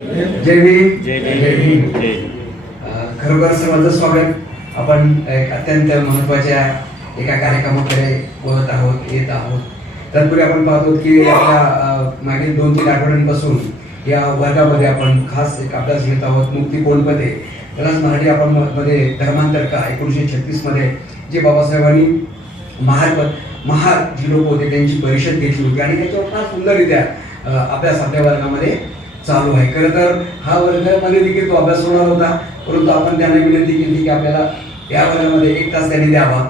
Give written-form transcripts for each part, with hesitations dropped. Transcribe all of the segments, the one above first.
जय भीम. जय भीम. खरोखर सर्वांचं स्वागत. आपण एक अत्यंत महत्त्वाच्या एका कार्यक्रमाकडे येत आहोत. तत्पूर्वी आपण पाहतो की आपल्या मागील 2-3 आठवड्यांपासून या वर्गामध्ये आपण खास एक अभ्यास घेत आहोत. मुक्ती कोणपदे त्यालाच मराठी आपण मध्ये धर्मांतर का 1936 मध्ये जे बाबासाहेबांनी महार जी लोक होते त्यांची परिषद घेतली होती आणि त्याच्यावर फार सुंदररित्या अभ्यास आपल्या वर्गामध्ये चालू आहे. खरं तर हा वर्गामध्ये देखील तो अभ्यास होणार होता, परंतु आपण त्यांना विनंती केली की आपल्याला या वर्गामध्ये 1 तास त्यांनी द्यावा,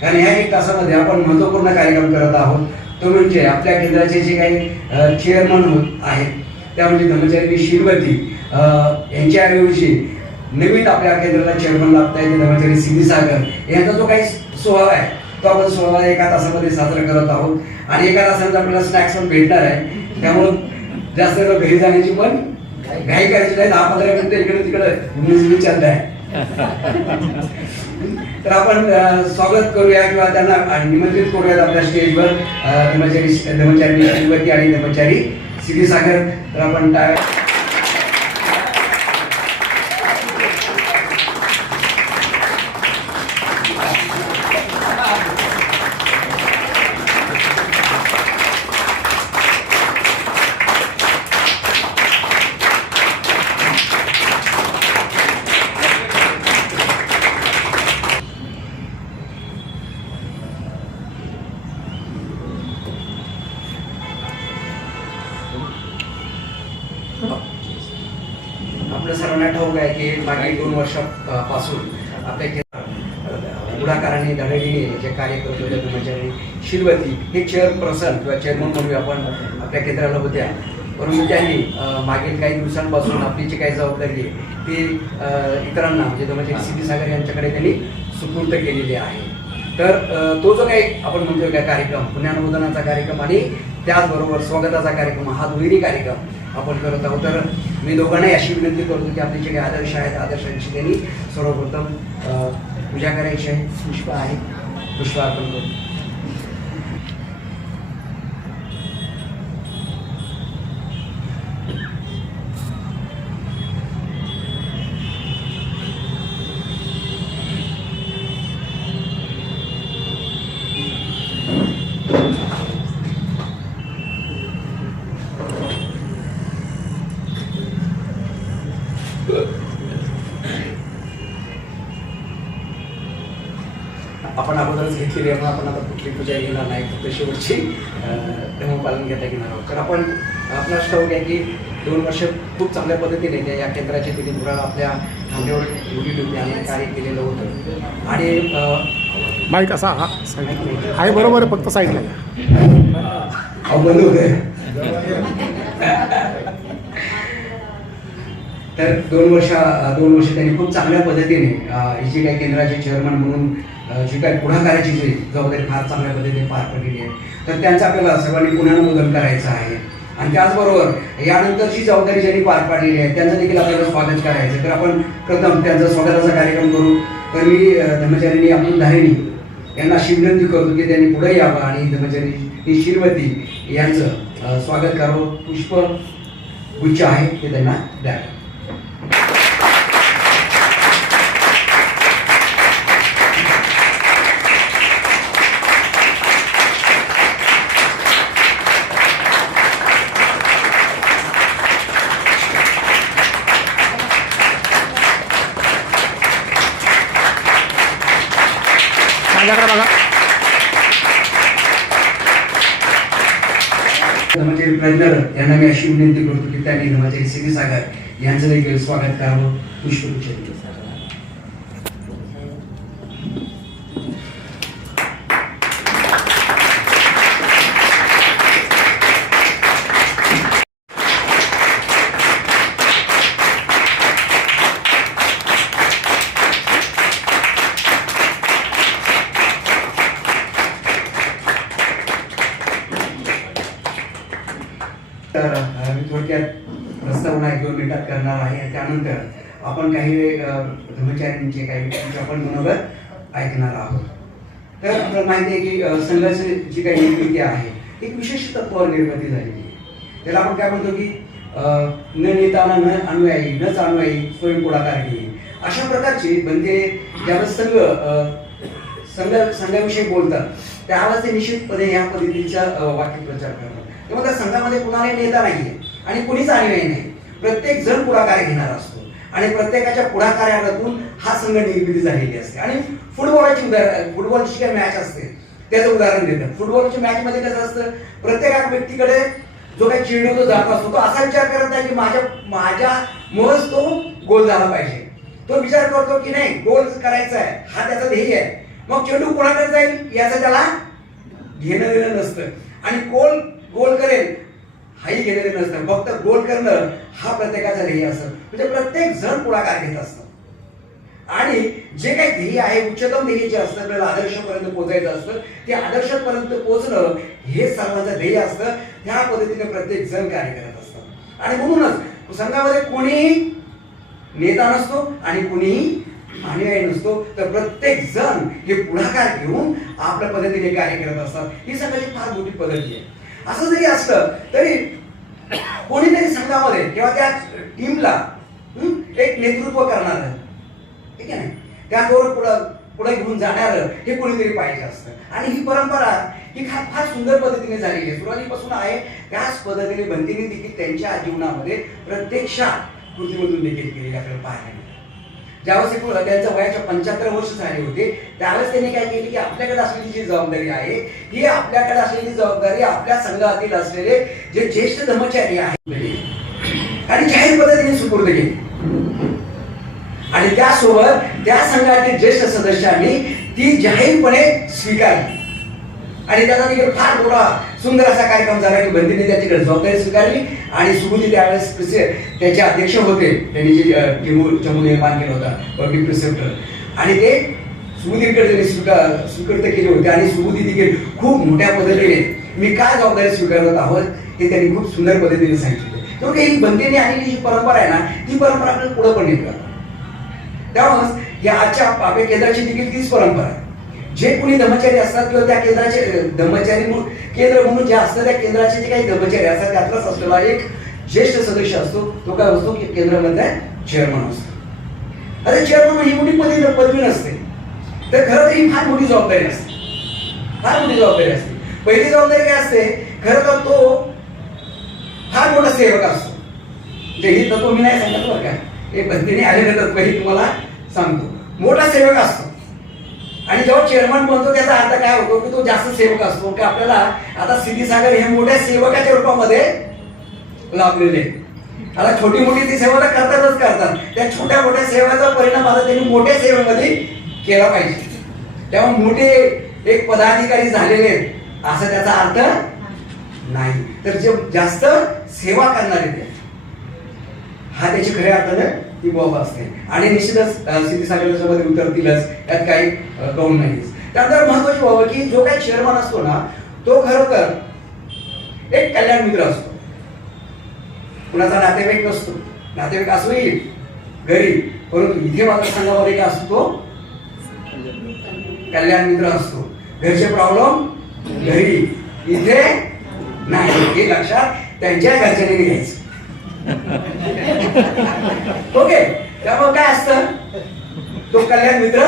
कारण ह्या 1 तासामध्ये आपण महत्त्वपूर्ण कार्यक्रम करत आहोत. तो म्हणजे आपल्या केंद्राचे जे काही चेअरमन आहेत त्या म्हणजे धर्मचारी शिरवती यांच्याऐवजी नवीन आपल्या केंद्राला चेअरमन लागत आहे धर्मचारी सिद्धी सागर यांचा जो काही सोहळा आहे तो आपण सोहळा 1 तासामध्ये साजरा करत आहोत. आणि 1 तासानंतर आपल्याला स्नॅक्स पण भेटणार आहे, त्यामुळं जास्त घरी जाण्याची पण घाई करायची नाही. 10-15 मिनिटं इकडे तिकडे विचारत आहे. तर आपण स्वागत करूया किंवा त्यांना निमंत्रित करूयात आपल्या स्टेजवर धर्मचारी शिरवती आणि धर्मचारी सिद्धी सागर. तर आपण आपल्या सर्वांना ठाऊक आहे की मागील 2 वर्षापासून आपल्या पुढाकाराने धडडीने जे कार्य करत होते धर्मचारी शिरवती हे चेअरपर्सन किंवा चेअरमन म्हणून आपण आपल्या केंद्राला होत्या, परंतु त्यांनी मागील काही दिवसांपासून आपली जी काही जबाबदारी आहे ती इतरांना म्हणजे धर्मचारी सिद्धी सागर यांच्याकडे त्यांनी सुपूर्द केलेली आहे. तर तो जो काही आपण म्हणतो काय कार्यक्रम पुनर्नोंदणाचा कार्यक्रम आणि त्याचबरोबर स्वागताचा कार्यक्रम हा दुहेरी कार्यक्रम आपण करत आहोत. तर मी दोघांनाही अशी विनंती करतो की आपले जे काही आदर्श आहेत आदर्शांची त्यांनी सर्वप्रथम पूजा करायची आहे. पुष्प आहे, पुष्प अर्पण करू. आपण अगोदरच घेतलेली आहे, आपण आता कुठली पूजा घेणार नाही, फक्त शेवटची धर्मपालन घेता घेणार आहोत. तर आपण आपला ठाऊक आहे की 2 वर्ष खूप चांगल्या पद्धतीने त्या या केंद्राचे तिने मुलाला आपल्या खांद्यावर ठेवली होती आणि कार्य केलेलं होतं. आणि माईक असा आहे बरोबर आहे, फक्त साईडला बंद होते. तर 2 वर्ष त्यांनी खूप चांगल्या पद्धतीने ही जी काही केंद्राचे चेअरमन म्हणून जी काही पुढाकाराची जी जबाबदारी फार चांगल्या पद्धतीने पार पडलेली आहे. तर त्यांचं आपल्याला सर्वांनी पुनर्नोंदन करायचं आहे आणि त्याचबरोबर यानंतरची जबाबदारी ज्यांनी पार पाडलेली आहे त्यांचं देखील आपल्याला स्वागत करायचं. तर आपण प्रथम त्यांचा स्वागताचा कार्यक्रम करू. तर मी धर्मचारिणी अब्दुल धारिणी यांना अशी विनंती करतो की त्यांनी पुढे यावं आणि धर्मचारी शिरवती यांचं स्वागत करावं. पुष्प गुच्छ आहे ते त्यांना द्यावं. माझ्याकडे बघा. धर्मचारी प्रज्ञर यांना मी अशी विनंती करतो की त्यांनी धर्मचारी सिद्धी सागर यांचं देखील स्वागत करावं. पुष्पगुच्छ. तर मी थोडक्यात प्रस्तावना 1-2 मिनिटात करणार आहे. त्यानंतर आपण काही धर्मचाऱ्यांचे काही व्यक्तींचे आपण मनोगत ऐकणार आहोत. तर आपल्याला माहिती आहे की संघाची जी काही निर्मिती आहे एक विशेष तत्वावर निर्मिती झालेली आहे. त्याला आपण काय म्हणतो की न नेताना न अनुयायी न जाणूयायी स्वयं पुढाकार घेई, अशा प्रकारची बंदे ज्यावेळेस संघाविषयी बोलतात त्यावेळेस ते निश्चितपणे या पद्धतीचा वाक्यप्रचार करतात. तेव्हा त्या संघामध्ये कुणाला नेता नाहीये आणि कुणीच अनुयायी नाही, प्रत्येक जण पुढाकार घेणार असतो आणि प्रत्येकाच्या पुढाकारातून हा संघ निर्मिती झालेली असते. आणि फुटबॉलची काय मॅच असते त्याचं उदाहरण देतात. फुटबॉलच्या मॅच मध्ये कसं असतं, प्रत्येक व्यक्तीकडे जो काही चेंडू तो जात असतो तो असा विचार करत नाही की माझ्या मुळेच तो गोल झाला पाहिजे. तो विचार करतो की नाही गोल करायचा आहे, हा त्याचा ध्येय आहे. मग चेंडू कोणाकडे जाईल याचं त्याला घेणं देणं नसतं आणि गोल करेल हाही घेणं देणं नसतं. फक्त गोल करणं हा प्रत्येकाचा ध्येय असतं. म्हणजे प्रत्येक जण पुढाकार घेत असतं आणि जे काही ध्येय आहे उच्चतम ध्येय जे असतं, आपल्याला आदर्शपर्यंत पोहोचायचं असतं, ते आदर्शपर्यंत पोहोचणं हे सर्वांचं ध्येय असतं. त्या पद्धतीने प्रत्येक जण कार्य करत असतं आणि म्हणूनच संघामध्ये कोणीही नेता नसतो आणि कोणीही अनुयायी नसतो, तर प्रत्येक जण हे पुढाकार घेऊन आपल्या पद्धतीने कार्य करत असतात. ही संघाची फार मोठी पद्धती आहे. असं जरी असलं तरी कोणीतरी संघामध्ये किंवा त्या टीमला एक नेतृत्व करणार, ठीक आहे, त्याबरोबर पुढे घेऊन जाणार हे कोणीतरी पाहिजे असतं. आणि ही परंपरा ही फार सुंदर पद्धतीने झालेली आहे, सुरुवातीपासून आहे. त्याच पद्धतीने बंतीने देखील त्यांच्या जीवनामध्ये प्रत्यक्षात कृतीमधून देखील केलेली आपल्याला पाहायला मिळते. ज्यावेळेस त्यांच्या वयाच्या 75 वर्ष झाले होते त्यावेळेस त्यांनी काय केले की आपल्याकडे असलेली जी जबाबदारी आहे ही आपल्याकडे असलेली जबाबदारी आपल्या संघातील असलेले जे ज्येष्ठ धर्मचारी आहेत आणि जाहीर पद्धतीने सुपूर्द केली आणि त्यासोबत त्या संघातील ज्येष्ठ सदस्यांनी ती जाहीरपणे स्वीकारली आणि त्याचा देखील फार मोठा सुंदर असा कार्यक्रम झाला की बंदीने त्याची जबाबदारी स्वीकारली आणि सुबुधी त्यावेळेस त्याचे अध्यक्ष होते. त्यांनी जे चमू निर्माण केला होता पब्लिक प्रिसेप्टर आणि ते सुबुधीकडे त्यांनी स्वीकृत केले होते आणि सुबुधी देखील खूप मोठ्या पद्धतीने मी काय जबाबदारी स्वीकारत आहोत हे त्यांनी खूप सुंदर पद्धतीने सांगितले. तर ही बंदीने आणलेली जी परंपरा आहे ना ती परंपरा आपल्याला पुढे पण नेत त्यामुळे या आजच्या आपल्या केंद्राची देखील तीच परंपरा आहे. जे कोणी धर्मचारी असतात किंवा त्या केंद्राचे धर्मचारी केंद्र म्हणून जे असतं त्या केंद्राचे जे काही धर्मचारी असतात त्यातलाच असलेला एक ज्येष्ठ सदस्य असतो. तो काय असतो की केंद्रामध्ये चेअरमन असतो. अरे चेअरमन ही मोठी पदवी नसते, तर खरं तर ही फार मोठी जबाबदारी असते, फार मोठी जबाबदारी असते. पहिली जबाबदारी काय असते, खरं तर तो फार मोठा सेवक असतो. ही तत्व मी नाही सांगत बरं का, हे बंदीने आलेलं तत्व ही तुम्हाला सांगतो. मोठा सेवक असतो आणि जेव्हा चेअरमन बनतो त्याचा अर्थ काय होतो की तो जास्त सेवक असतो की आपल्याला आता सिद्धीसागर हे मोठ्या सेवकाच्या रूपामध्ये लाभलेले. आता छोटी मोठी ती सेवा तर करतात, त्या छोट्या मोठ्या सेवेचा परिणाम आता त्यांनी मोठ्या सेवेमध्ये केला पाहिजे. तेव्हा मोठे एक पदाधिकारी झालेले असं त्याचा अर्थ नाही, तर जे जास्त सेवा करणारे ते हा त्याची खऱ्या अर्थानं ती बाब असते आणि निश्चितच सिद्धीसागरमध्ये उतरतीलच, त्यात काही कौन नाही. त्यानंतर महत्वाची बाब की जो काही चेअरमन असतो ना तो खरं तर एक कल्याण मित्र असतो. कुणाचा नातेवाईक नसतो, नातेवाईक असो येईल घरी, परंतु इथे मात्र संघामध्ये काय असतो कल्याण मित्र असतो. घरचे प्रॉब्लेम घरी, इथे नाही, हे लक्षात त्यांच्या घरच्यांनी घ्यायचं. ओके, त्यामुळे काय असतं तो कल्याण मित्र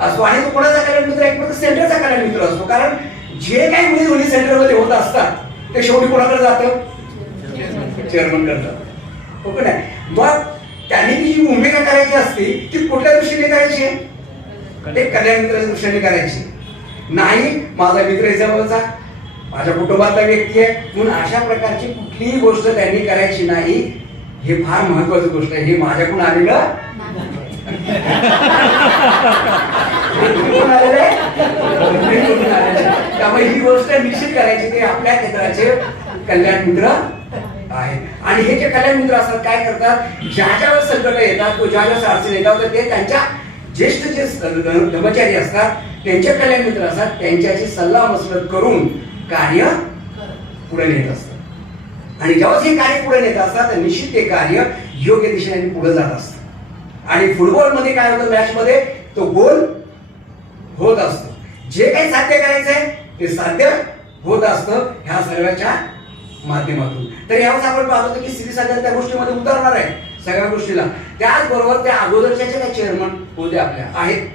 असतो आणि तो कोणाचा कल्याण मित्र आहे, सेंटरचा कल्याण मित्र असतो. कारण जे काही मुली दोन्ही सेंटरमध्ये होत असतात ते शेवटी कोणाकडे जातं, चेअरमन करतात. ओके नाही, मग त्यांनी ती जी भूमिका करायची असते ती कुठल्या दृष्टीने करायची, एक कल्याण मित्राच्या दृष्टीने करायची नाही. माझा मित्र जवळचा माझ्या कुटुंबातला व्यक्ती आहे म्हणून अशा प्रकारची कुठलीही गोष्ट त्यांनी करायची नाही. हे फार महत्वाची गोष्ट आहे. हे माझ्याकडून आलेलं त्यामुळे ही गोष्ट निश्चित करायची ते आपल्या क्षेत्राचे कल्याण मित्र आहेत. आणि हे जे कल्याण मित्र असतात काय करतात, ज्या ज्यावेळेस संकट येतात तो ज्या ज्या अडचणी येतात तर ते त्यांच्या ज्येष्ठ जे धर्मचारी असतात त्यांचे कल्याण मित्र असतात त्यांच्याशी सल्ला मसलत करून कार्य पुढे नेत असतात. आणि जेव्हा हे कार्य पुढे नेत असतात तर निश्चित ते कार्य योग्य दिशेने पुढे जात असतं. आणि फुटबॉल मध्ये काय होतं, मॅच मध्ये तो गोल होत असतो. जे काही साध्य करायचंय ते साध्य होत असतं. ह्या सर्वांच्या माध्यमातून. तर यावेळेस आपण पाहतो की श्री सागर त्या गोष्टीमध्ये उतरणार आहे सगळ्या गोष्टीला. त्याचबरोबर त्या अगोदरच्या ज्या काही चेअरमन होते आपल्या आहेत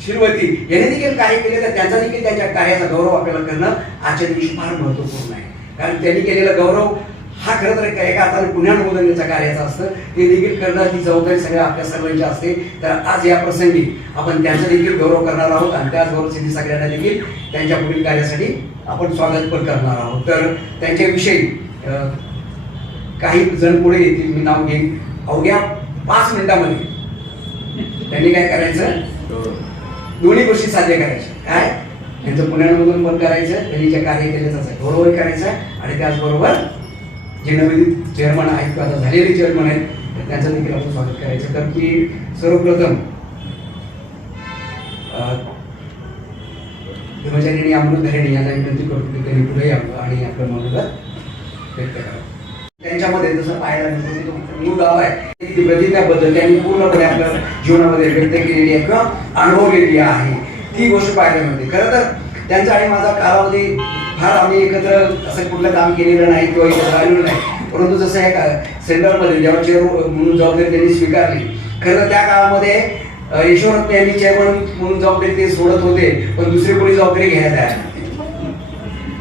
शिरवती यांनी देखील कार्य केले, तर त्यांचा देखील त्यांच्या कार्याचा गौरव आपल्याला करणं आजच्या दिवशी फार महत्त्वपूर्ण आहे. कारण त्यांनी केलेला गौरव हा खरं तर एका अर्थाने पुण्यानुमोदनाचा कार्याचा असतं, ते देखील करणं ही जबाबदारी सगळ्या आपल्या सर्वांची असते. तर आज या प्रसंगी आपण त्यांचा देखील गौरव करणार आहोत आणि त्याचबरोबर सिद्धी सागऱ्यांना देखील त्यांच्या पुढील कार्यासाठी आपण स्वागत पण करणार आहोत. तर त्यांच्याविषयी काही जण पुढे येतील, मी नाव घेईन. अवघ्या 5 मिनिटामध्ये त्यांनी काय करायचं, दोन्ही गोष्टी साध्य करायच्या. काय त्यांचं पुण्यामधून पण करायचं, त्यांनी जे कार्य केले त्याचा गौरवही करायचा आणि त्याचबरोबर जे नवीन चेअरमन आहेत किंवा आता झालेले चेअरमन आहेत त्यांचं देखील आपण स्वागत करायचं. तर की सर्वप्रथम धर्मचारिणी अमृत धरणी यांना विनंती करतो की त्यांनी पुढे यावं आणि आपलं मनोगत व्यक्त करावं. त्यांच्यामध्ये जसं पाहायला मिळतो की मूळ गाव आहे ती प्रतिज्ञाबद्दल त्यांनी पूर्णपणे आपल्या जीवनामध्ये व्यक्त केलेली आहे किंवा अनुभवलेली आहे, ती गोष्ट पाहायला मिळते. खरं तर त्यांचा आणि माझा कालावधी फार आम्ही एकत्र असं कुठलं काम केलेलं नाही किंवा एकत्र आलेलं नाही, परंतु जसं एका सेंटरमध्ये जेव्हा चेअर म्हणून जबाबदारी त्यांनी स्वीकारली, खरं तर त्या काळामध्ये यशवंत यांनी चेअरमन म्हणून जबाबदारी ते सोडत होते, पण दुसरी कोणी जबाबदारी घ्यायला तयार नव्हते.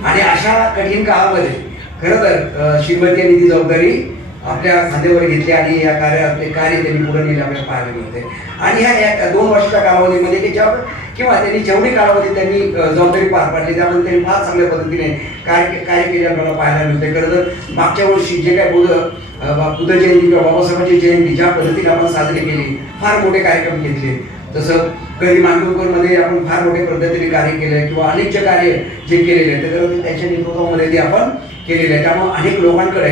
आणि अशा कठीण काळामध्ये खरं तर श्रीमती यांनी ती जबाबदारी आपल्या खांद्यावर घेतली आणि या कार्य त्यांनी पुढे नेले आपल्याला पाहायला मिळते. आणि ह्या 2 वर्षाच्या कालावधीमध्ये किंवा त्यांनी जेवढी कालावधी त्यांनी जबाबदारी पार पाडली त्यामध्ये त्यांनी फार चांगल्या पद्धतीने कार्य केले आपल्याला पाहायला मिळते. खरं तर मागच्या वर्षी जे काय बुद्ध जयंती किंवा बाबासाहेबांची जयंती ज्या पद्धतीने आपण साजरी केली, फार मोठे कार्यक्रम घेतले. तसं कधी मांडूरकरमध्ये आपण फार मोठ्या पद्धतीने कार्य केले किंवा अनेक जे कार्य जे केलेले आहेत तर त्यांच्या नेतृत्वामध्ये ते आपण केलेले आहे. त्यामुळे अनेक लोकांकडे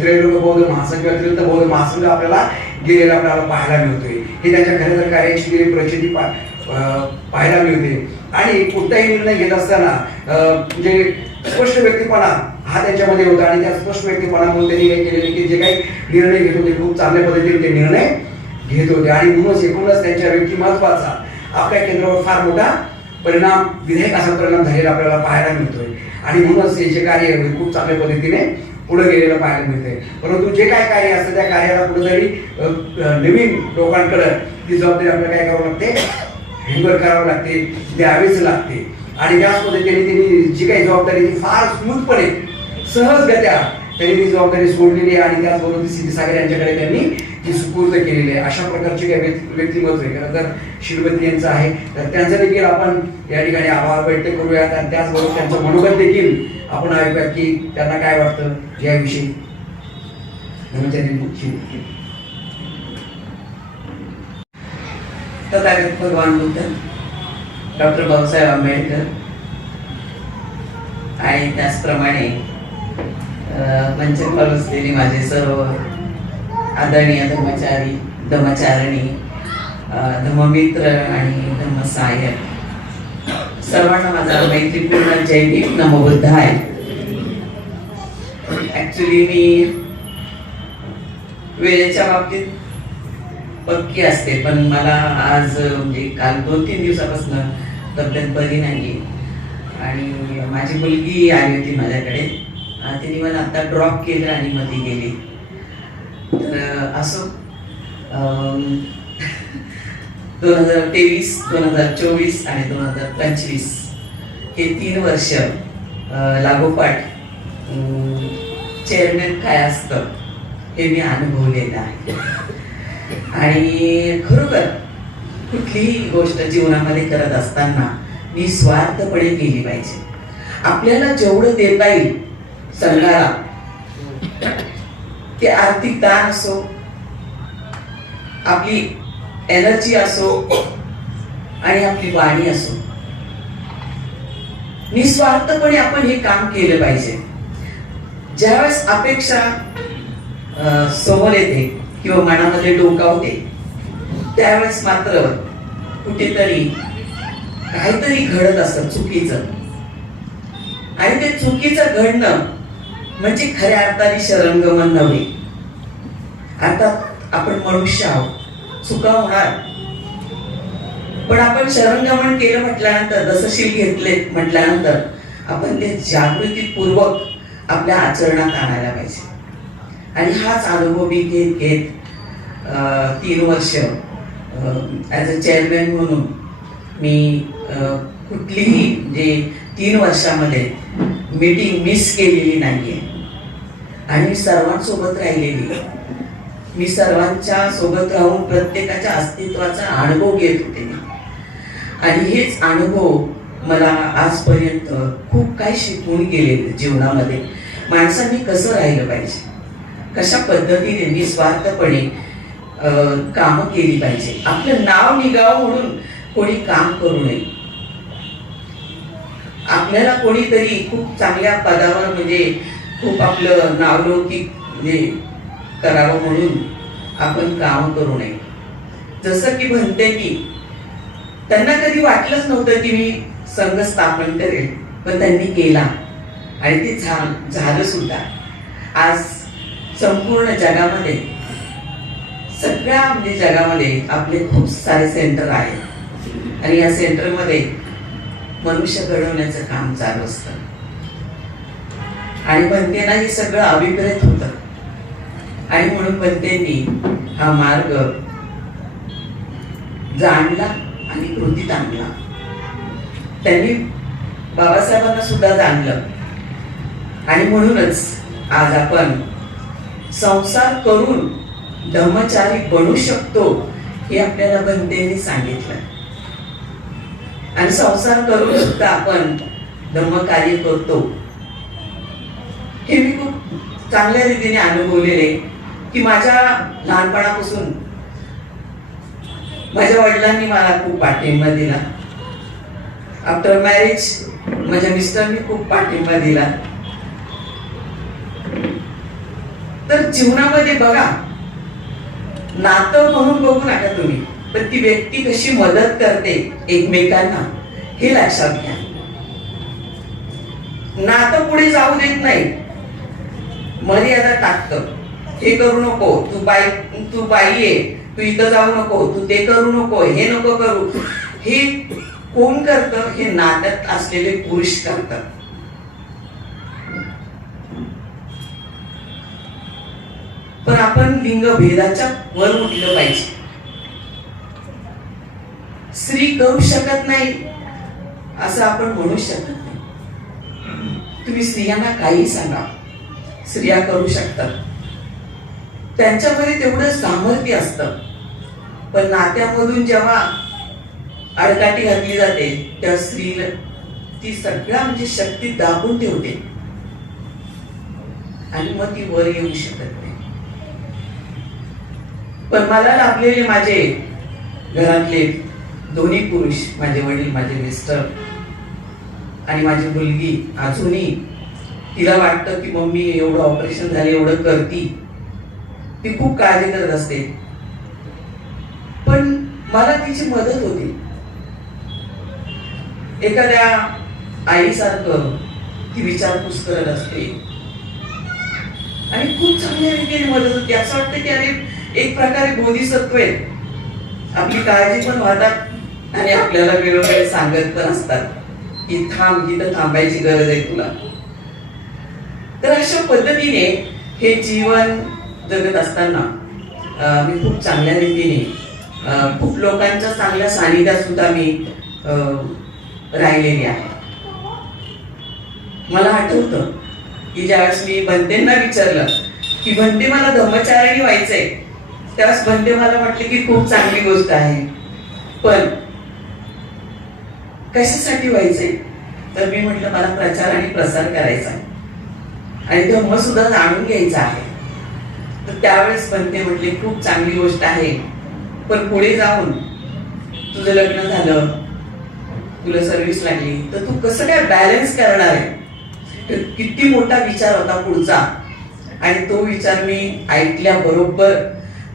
त्रैलोक्य बौद्ध महासंघ किंवा त्रिविध बौद्ध महासंघ आपल्याला गेलेला आपल्याला पाहायला मिळतोय. हे त्यांच्या खरं तर कार्याची गेली प्रचिती पाहायला मिळते. आणि कोणताही निर्णय घेत असताना म्हणजे स्पष्ट व्यक्तीपणा हा त्यांच्यामध्ये होता आणि त्या स्पष्ट व्यक्तीपणामुळे त्यांनी काय केलेले की जे काही निर्णय घेत होते खूप चांगल्या पद्धतीने ते निर्णय घेत होते. आणि म्हणूनच एकूणच त्यांच्या व्यक्तिमत्वाचा आपल्या केंद्रावर फार मोठा परिणाम, विधायक असा परिणाम झालेला आपल्याला पाहायला मिळतोय. आणि म्हणूनच त्यांचे कार्य खूप चांगल्या पद्धतीने पुढे गेलेलं पाहायला मिळते. परंतु जे काय कार्य असतं त्या कार्याला कुठेतरी नवीन लोकांकडे ती जबाबदारी आपल्याला काय करावं लागते, हँडओव्हर करावं लागते, द्यावीच लागते. आणि त्याच पद्धतीने त्यांनी जी काही जबाबदारी ती फार स्मूथपणे सहजगत्या त्यांनी ती जबाबदारी सोडलेली आहे आणि त्याचबरोबर ती सिद्धी सागर यांच्याकडे त्यांनी ती सुपूर्द केलेली आहे. अशा प्रकारची काही व्यक्तिमत्व आहे खरं तर शिरवती यांचं आहे. तर त्यांचं देखील आपण या ठिकाणी आभार व्यक्त करूयात आणि त्याचबरोबर त्यांचं मनोगत देखील आपण ऐकूयात की त्यांना काय वाटतं याविषयी. तथागत भगवान बुद्ध, डॉक्टर बाबासाहेब आंबेडकर आणि त्याचप्रमाणे मंचावर बसलेले माझे सर्व आदरणीय धर्मचारी, धर्मचारिणी, धर्ममित्र आणि धर्मसहाय्यक सर्वांना माझा मैत्रीपूर्ण जय भीम, नमो बुद्धाय. ऍक्च्युली मी वेळेच्या बाबतीत पक्की असते, पण मला आज म्हणजे काल 2-3 दिवसापासून तब्येत बरी नाही आणि माझी मुलगी आली होती माझ्याकडे. तिने मला आता ड्रॉप केलं आणि मग ती गेली. तर असो 2023, 2024 आणि 2025 हे 3 वर्ष लागोपाठ चेअरमॅन काय असतं हे मी अनुभवलेलं आहे. आणि खरोखर कुठलीही गोष्ट जीवनामध्ये करत असताना निस्वार्थपणे केली पाहिजे. आपल्याला जेवढं देता येईल संघाला, ते आर्थिक दान असो, आपली एनर्जी असो आणि आपली वाणी असो, निस्वार्थपणे आपण हे काम केलं पाहिजे. ज्यावेळेस अपेक्षा समोर येते किंवा मनामध्ये डोकावते त्यावेळेस मात्र कुठेतरी काहीतरी घडत असतं चुकीचं. आणि ते चुकीचं घडणं म्हणजे खऱ्या अर्थाने शरणगमन नव्हे. अर्थात आपण मनुष्य आहोत, चुका होणार, पण आपण शरणगमन केलं म्हटल्यानंतर, दसशील घेतले म्हटल्यानंतर आपण ते जागृतीपूर्वक आपल्या आचरणात आणायला पाहिजे. आणि हाच अनुभव मी घेत घेत 3 वर्ष ॲज अ चेअरमॅन म्हणून मी कुठलीही म्हणजे 3 वर्षामध्ये मीटिंग मिस केलेली नाही आहे. आणि मी सर्वांसोबत राहिलेली, मी सर्वांच्या सोबत राहून प्रत्येकाच्या अस्तित्वाचा अनुभव घेत होते. आणि हेच अनुभव मला आजपर्यंत खूप काही शिकवून गेले जीवनामध्ये. माणसांनी कसं राहिलं पाहिजे, कशा पद्धतीने निस्वार्थपणे कामं केली पाहिजे. आपलं नाव निघावं म्हणून कोणी काम करू नये. आपल्याला कोणीतरी खूप चांगल्या पदावर म्हणजे खूप आपलं नावलौकिक म्हणजे करावं म्हणून आपण काम करू नये. जसं की म्हणते की त्यांना कधी वाटलंच नव्हतं की मी संघ स्थापन करेल, पण त्यांनी केला आणि ते झालं सुद्धा. आज संपूर्ण जगामध्ये सगळ्या म्हणजे जगामध्ये आपले खूप सारे सेंटर आहेत आणि या सेंटरमध्ये मनुष्य घडवण्याचं काम चालू असतं. आणि बनतेना हे सगळं अभिप्रेत होतं आणि म्हणून बनतेंनी हा मार्ग जाणला आणि कृतीत आणला. त्यांनी बाबासाहेबांना सुद्धा जाणलं आणि म्हणूनच आज आपण संसार करून धर्मचारी बनू शकतो हे आपल्याला बनतेंनी सांगितलं. आणि संसार करून सुद्धा आपण धर्मकार्य करतो हे मी खूप चांगल्या रीतीने अनुभवलेले. की माझ्या लहानपणापासून माझ्या वडिलांनी मला खूप पाठिंबा दिला. आफ्टर मॅरेज माझ्या मिस्टरनी खूप पाठिंबा दिला. तर जीवनामध्ये बघा, नातं म्हणून बघू नका तुम्ही, पण ती व्यक्ती कशी मदत करते एकमेकांना हे लक्षात घ्या. नातं पुढे जाऊ देत नाही, मर्यादा टाकतं. हे करू नको, तू बाई आहे, तू इथं जाऊ नको, तू ते करू नको, हे नको करू. हे कोण करतं? हे नात्यात असलेले पुरुष करतात. पण आपण लिंग भेदाच्या वर उठलं पाहिजे. स्त्री करू शकत नाही असं आपण म्हणू शकत नाही. तुम्ही स्त्रियांना काही सांगा, स्त्रिया करू शकतात. त्यांच्यामध्ये तेवढं सामर्थ्य असतं. पण नात्यामधून जेव्हा आडकाठी घातली जाते त्या स्त्रीला ती सगळ्या म्हणजे शक्ती दाबून ठेवते आणि मग ती वर येऊ शकत नाही. पण मला लाभलेले माझे घरातले दोन्ही पुरुष, माझे वडील, माझे मिस्टर आणि माझी मुलगी अजूनही तिला वाटतं की मम्मी एवढं ऑपरेशन झाले, एवढं करती, ती खूप काळजी करत असते. पण मला तिची मदत होती. एखाद्या आईसारखं ती विचारपूस करत असते आणि खूप चांगल्या रीतीने मदत होती. असं वाटतं की अरे एक प्रकारे बोधिसत्व आहे. आपली काळजी पण वाटतात आणि आपल्याला वेळोवेळी सांगत पण असतात की थांब, तिथं थांबायची गरज आहे तुला. तर अशा पद्धतीने हे जीवन जगत असताना मी खूप चांगल्या रीतीने खूप लोकांच्या चांगल्या सानिध्यात सुद्धा मी राहिलेली आहे. मला आठवतं की ज्यावेळेस मी बनतेंना विचारलं की बनते मला धर्मचारिणी व्हायचंय, त्यावेळेस बनते मला म्हटले की खूप चांगली गोष्ट आहे, पण कशासाठी व्हायचंय? तर मी म्हटलं मला प्रचार आणि प्रसार करायचा आणि धर्म सुद्धा जाणून घ्यायचा आहे. तर त्यावेळेस बनते म्हटले खूप चांगली गोष्ट आहे, पण पुढे जाऊन तुझं लग्न झालं, तुला सर्व्हिस लागली, तर तू कसं काय बॅलन्स करणार आहे? किती मोठा विचार होता पुढचा. आणि तो विचार मी ऐकल्याबरोबर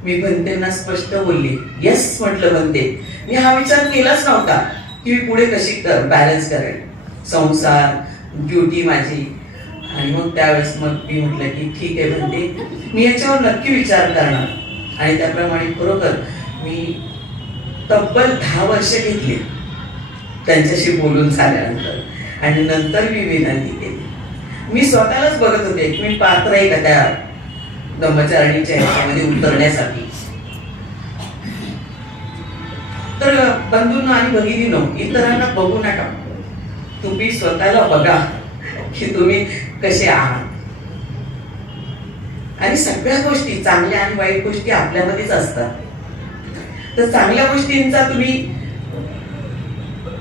मी बनतेंना स्पष्ट बोलली, येस म्हटलं बनते, मी हा विचार केलाच नव्हता की मी पुढे कशी बॅलन्स करेन संसार, ड्युटी माझी. आणि मग त्यावेळेस मग मी म्हटलं की ठीक आहे बनते, मी याच्यावर नक्की विचार करणार. आणि त्याप्रमाणे खरोखर मी तब्बल 10 वर्ष घेतली त्यांच्याशी बोलून झाल्यानंतर. आणि नंतर मी विनंती केली. मी स्वतःलाच बघत होते की मी पात्र आहे का त्या ब्रह्मचारिणीच्या ह्याच्यामध्ये उतरण्यासाठी. तर बंधूंनो आणि भगिनींनो, इतरांना बघू नका, तुम्ही स्वतःला बघा की तुम्ही कसे आहात. आणि सगळ्या गोष्टी, चांगल्या आणि वाईट गोष्टी आपल्यामध्येच असतात. तर चांगल्या गोष्टींचा तुम्ही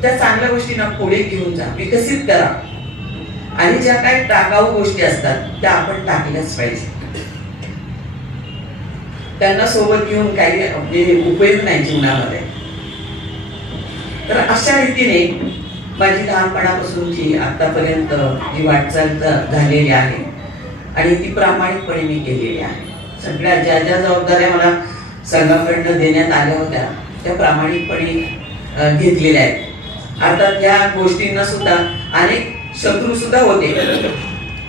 त्या चांगल्या गोष्टींना पुढे घेऊन जा, विकसित करा. आणि ज्या काही टाकाऊ गोष्टी असतात त्या आपण टाकल्याच पाहिजे. त्यांना सोबत घेऊन काही उपयोग नाही जीवनामध्ये. तर अशा रीतीने माझी लहानपणापासूनची आतापर्यंत जी वाटचाल झालेली आहे आणि ती प्रामाणिकपणे मी केलेली आहे. सगळ्या ज्या ज्या जबाबदाऱ्या मला संघाकडनं देण्यात आल्या होत्या त्या प्रामाणिकपणे घेतलेल्या आहेत. आता त्या गोष्टींना सुद्धा अनेक शत्रू सुद्धा होते,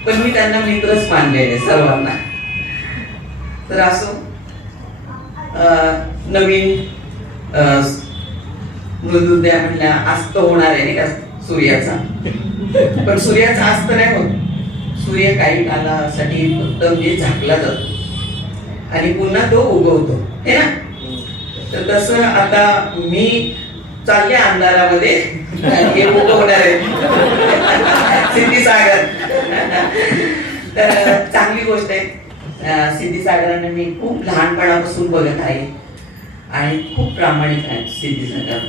पण मी त्यांना मित्रच मानलेले सर्वांना. तर असो, नवीन मृदुदया म्हणल्या अस्त होणार आहे नाही का सूर्याचा, पण सूर्याचा अस्त नाही होत. सूर्य काही कालासाठी फक्त म्हणजे झाकला जातो आणि पुन्हा तो उगवतो हे ना. तर तसं आता मी चालले अंधारामध्ये, हे उगवणार आहे सिद्धीसागर. तर चांगली गोष्ट आहे. सिद्धीसागरांना मी खूप लहानपणापासून बघत आहे आणि खूप प्रामाणिक आहेत सिद्धीसागर.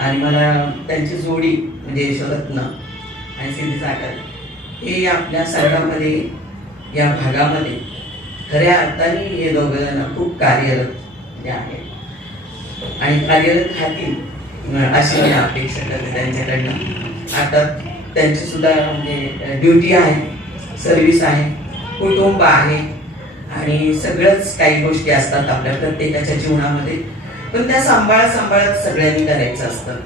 आणि मला त्यांची जोडी म्हणजे यशोरत्न आणि सिद्धीसागर हे आपल्या संघामध्ये, या भागामध्ये खऱ्या अर्थाने हे दोघं जण खूप कार्यरत आहेत आणि कार्यरत राहतील अशी मी अपेक्षा करते त्यांच्याकडनं. आता त्यांची सुद्धा म्हणजे ड्युटी आहे, सर्व्हिस आहे, कुटुंब आहे आणि सगळंच काही गोष्टी असतात आपल्या प्रत्येकाच्या जीवनामध्ये. पण त्या सांभाळत सगळ्यांनी करायचं असतं